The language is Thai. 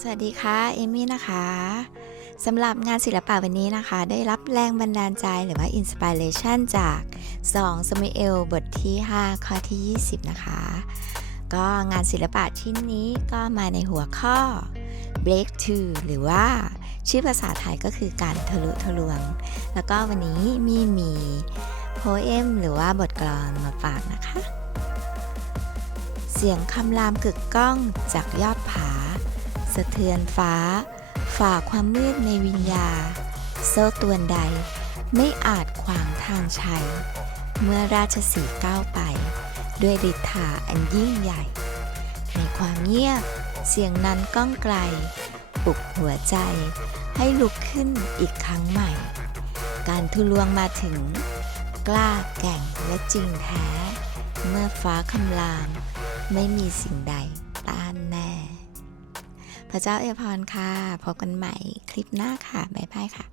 สวัสดีค่ะ เอมี่นะคะสำหรับงานศิลปะวันนี้นะคะ ได้รับแรงบันดาลใจหรือว่าอินสปิเรชันจาก2สมิเอลบทที่ 5 ข้อที่ 20 นะคะ ก็งานศิลปะชิ้นนี้ก็มาในหัวข้อ break to หรือว่าชื่อภาษาไทยก็คือการทะลุทะลวง แล้วก็วันนี้มีมีโพเอมหรือว่าบทกลอนมาฝากนะคะ เสียงคำรามกึกก้องจากยอดผา สะเทือนฟ้า ฝ่าความมืดในวิญญา โซ่ตวนใด ไม่อาจขวางทางชัย เมื่อราชสีก้าวไป ด้วยฤทธาอันยิ่งใหญ่ ในความเงียบเสียงนั้นก้องไกล ปลุกหัวใจให้ลุกขึ้นอีกครั้งใหม่ การทุลวงมาถึง กล้าแก่งและจริงแท้ เมื่อฟ้าคำราม ไม่มีสิ่งใดต้านแน่ พระเจ้าเอวยพรค่ะ พบกันใหม่คลิปหน้าค่ะ บ๊ายบายค่ะ